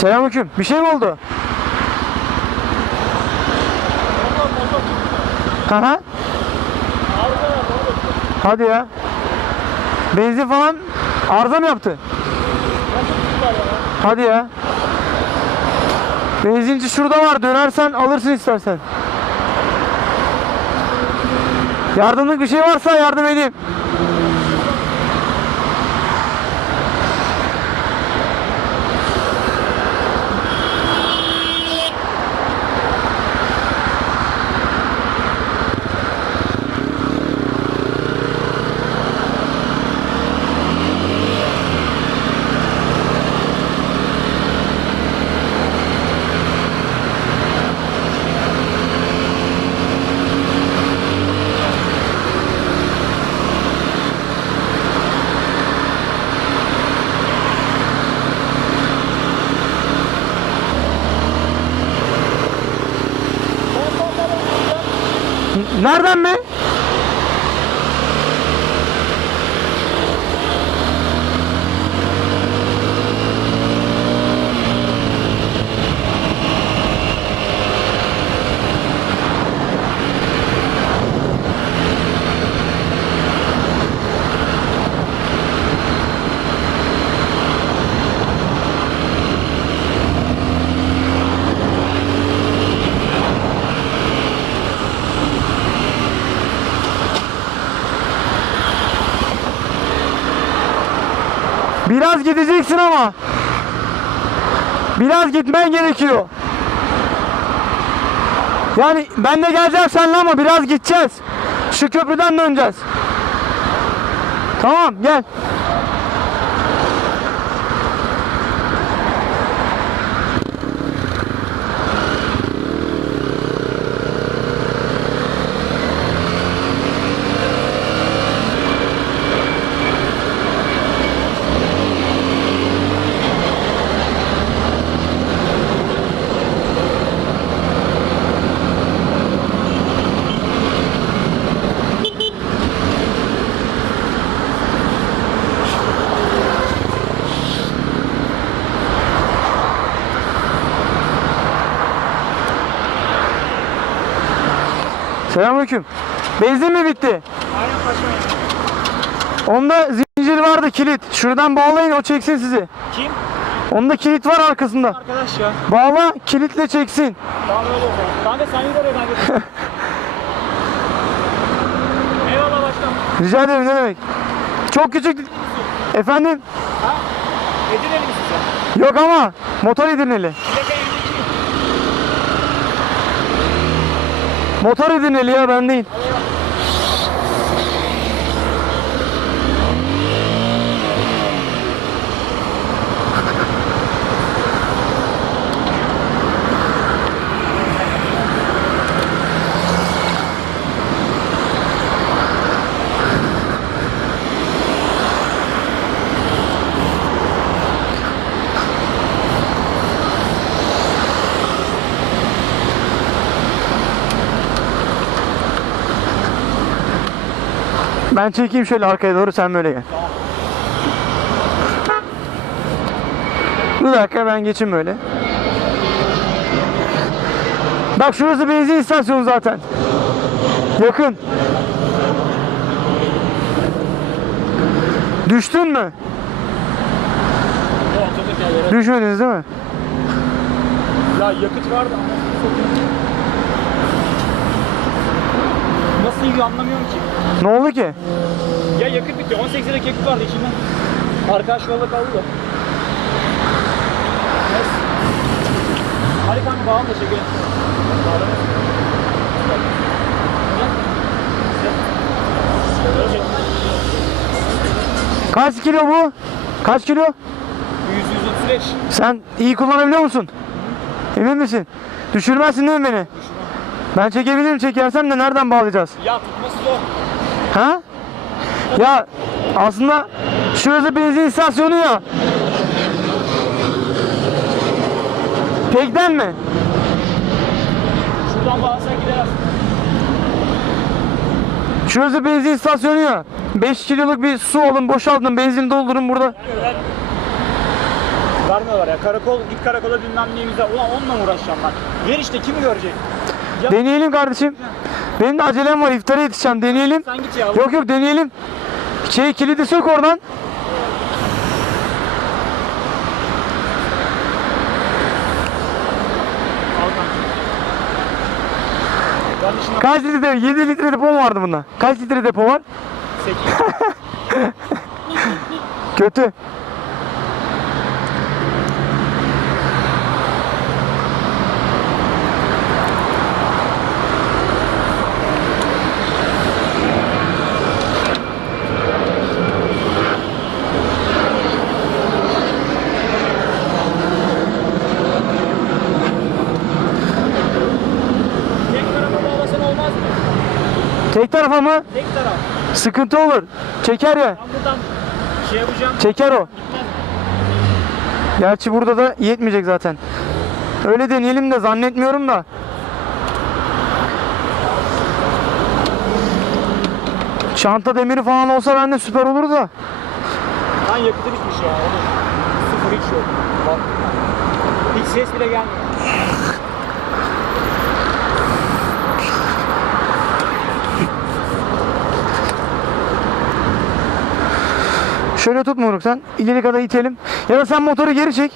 Selamünaleyküm. Bir şey mi oldu? Aha. Hadi ya. Benzin falan arıza mı yaptı? Hadi ya. Benzinci şurada var. Dönersen alırsın istersen. Yardımlık bir şey varsa yardım edeyim. Nereden mi? Biraz gideceksin ama. Biraz gitmen gerekiyor. Yani ben de geleceğim seninle ama biraz gideceğiz. Şu köprüden döneceğiz. Tamam gel. Selamünaleyküm. Benzin mi bitti? Aynen paşam. Onda zincir vardı kilit. Şuradan bağlayın o çeksin sizi. Kim? Onda kilit var arkasında. Arkadaş ya. Bağla kilitle çeksin. Tamam öyle o zaman. Kanka sen yürü oraya kanka. Eyvallah başkanım. Rica ederim ne demek. Çok küçük. Efendim? Ha? Edirne'li misin sen? Yok ama motor edineli. Motor edineli ya ben değil. Ben çekeyim şöyle arkaya doğru sen böyle gel. Bir dakika ben geçeyim böyle. Bak şurası benzin istasyonu zaten. Yakın. Düştün mü? Düşmediniz değil mi? Ya yakıt vardı ama. Nasıl yiyor anlamıyorum ki. Ne oldu ki? Ya yakıt bitti. 18 lira yakıt vardı içinden. Arkadaş yolla kaldı da. Neyse. Hadi kanka bağlam da çekelim. Kaç kilo bu? Kaç kilo? 100 135. Sen iyi kullanabiliyor musun? Emin misin? Düşürmezsin değil mi beni? Ben çekebilirim çekersem de nereden bağlayacağız? Ya tutması zor. Ha? Ya aslında şurası benzin istasyonu ya. Pekten mi? Şuradan bağlasan gider. Şurası benzin istasyonu ya. 5 kiloluk bir su alın boşaltın benzin doldurun burada. Yani. Vermiyorlar ya. Karakol, git karakola bilmem ne güzel. Ulan onunla mı uğraşacağım ben? Ver işte kimi görecek? Deneyelim kardeşim. Benim de acelem var iftara yetişeceğim deneyelim. sen git ya. Yok yok deneyelim. Şey kilidi sök oradan. Kaç litre? 7 litre depo vardı bunda? Kaç litre depo var? 8. Kötü. Tek tarafa bağlasan olmaz mı? Tek tarafa mı? Tek taraf. Sıkıntı olur. Çeker ya. Ben buradan şey yapacağım. Çeker o. Gitmez? Gerçi burada da yetmeyecek zaten. Öyle deneyelim de zannetmiyorum da. Çanta demiri falan olsa bende süper olur da. Lan yakıtı bitmiş ya. Sıfır hiç yok. Bak. Hiç ses bile gelmiyor. Şöyle tut Moruk sen. İleri kadar itelim. Ya da sen motoru geri çek.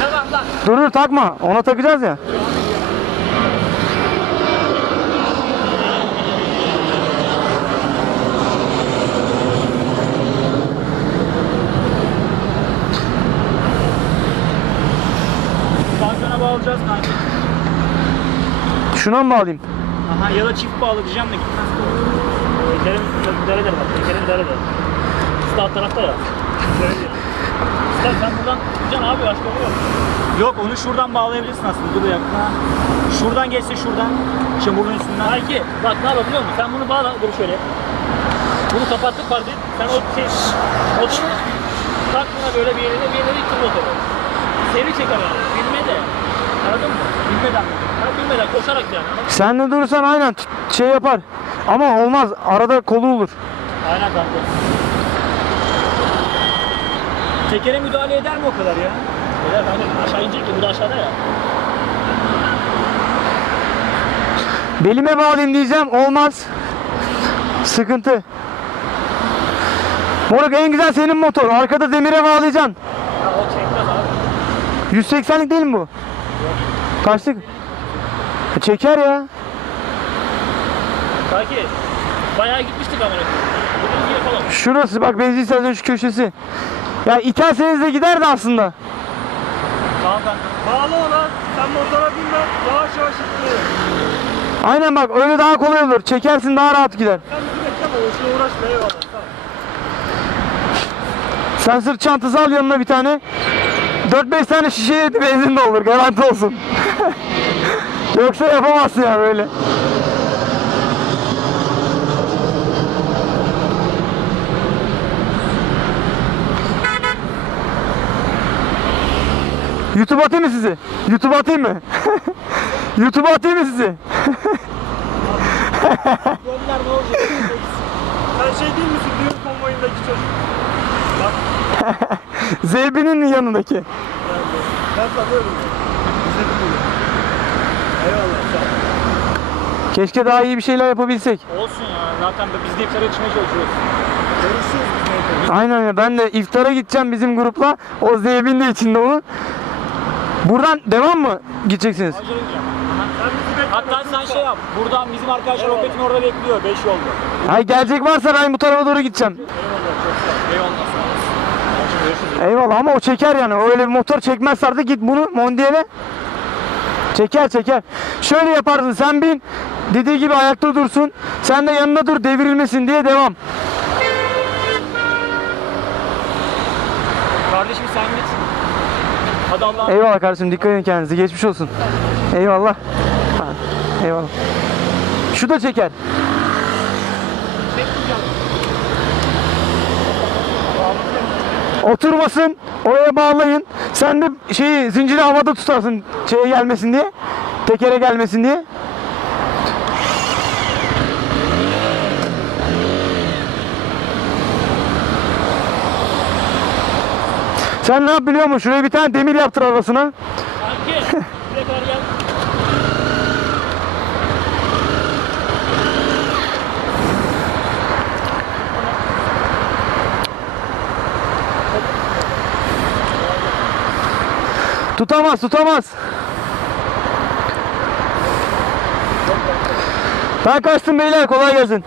Tamam. Dur dur takma. Ona takacağız ya. Pansiyona bağlayacağız kanka. Şuna mı bağlayayım? Aha ya da çift bağlı diyeceğim de gitmez. Tekerim deredir bak. Tekerim deredir. Üstü alt tarafta ya. Sen, sen buradan gideceksin abi başka yolu yok. Yok onu şuradan bağlayabilirsin aslında. Dur yakına. Şuradan geçse şuradan. Çamurun üstünden. Hayki bak ne yapalım biliyor musun? Sen bunu bağla. Dur şöyle. Bunu kapattık et. Sen o şey, motoru tak buna böyle bir yerine bir yerine ittir motoru. Seri çeker yani. Bilme de. Anladın mı? Bilmeden. Ha, bilmeden koşarak yani. Sen de durursan aynen şey yapar. Ama olmaz. Arada kolu olur. Aynen kanka. Tekere müdahale eder mi o kadar ya? Eder kanka aşağı inecek ki bu da aşağıda ya. Belime bağlayayım diyeceğim. Olmaz. Sıkıntı. Moruk en güzel senin motor. Arkada demire bağlayacaksın. Ya o çekmez abi. 180'lik değil mi bu? Kaçlık? E, Çeker ya. Kanki bayağı gitmiştik ama. Şurası bak benzin istasyonu şu köşesi. Ya iterseniz de giderdi aslında. Tamam kanka. Bağla ona. Sen motora binme. Yavaş yavaş ittirelim. Aynen bak öyle daha kolay olur. Çekersin daha rahat gider. Sen bizi bekleme. O uğraşma eyvallah. Tamam. Sen sırt çantası al yanına bir tane. 4-5 tane şişeye benzin de olur garanti olsun. Yoksa yapamazsın ya böyle. YouTube atayım mı sizi? YouTube atayım mı? YouTube atayım mı sizi? Gönder ne olacak? Sen şey değil misin? Düğün konvoyundaki çocuk. Zeybinin yanındaki. Ben sanıyorum. Bize biliyor. Eyvallah. Sağ ol. Keşke daha iyi bir şeyler yapabilsek. Olsun ya. Zaten biz de iftara yetişmeye çalışıyoruz. Görüşürüz biz. Aynen ya ben de iftara gideceğim bizim grupla. O Zeybin de içinde onun. Buradan devam mı gideceksiniz? Acele. Hatta sen şey yap. Buradan bizim arkadaşlar roketin orada bekliyor. 5 yolda. Hay gelecek varsa ben bu tarafa doğru gideceğim. Eyvallah ama o çeker yani. Öyle bir motor çekmezse artık git bunu Mondial'e. Çeker çeker. Şöyle yaparsın sen bin. Dediği gibi ayakta dursun. Sen de yanında dur devrilmesin diye devam. Kardeşim sen git. Hadi Allah'a Eyvallah kardeşim dikkat edin kendinize. Geçmiş olsun. Eyvallah. Ha, Eyvallah. Şu da çeker. Oturmasın. Oraya bağlayın. Sen de şeyi zinciri havada tutarsın şeye gelmesin diye. Tekere gelmesin diye. Sen ne yap biliyor musun? Şuraya bir tane demir yaptır arasına. Kanki. Tutamaz, tutamaz. Ben kaçtım beyler, kolay gelsin.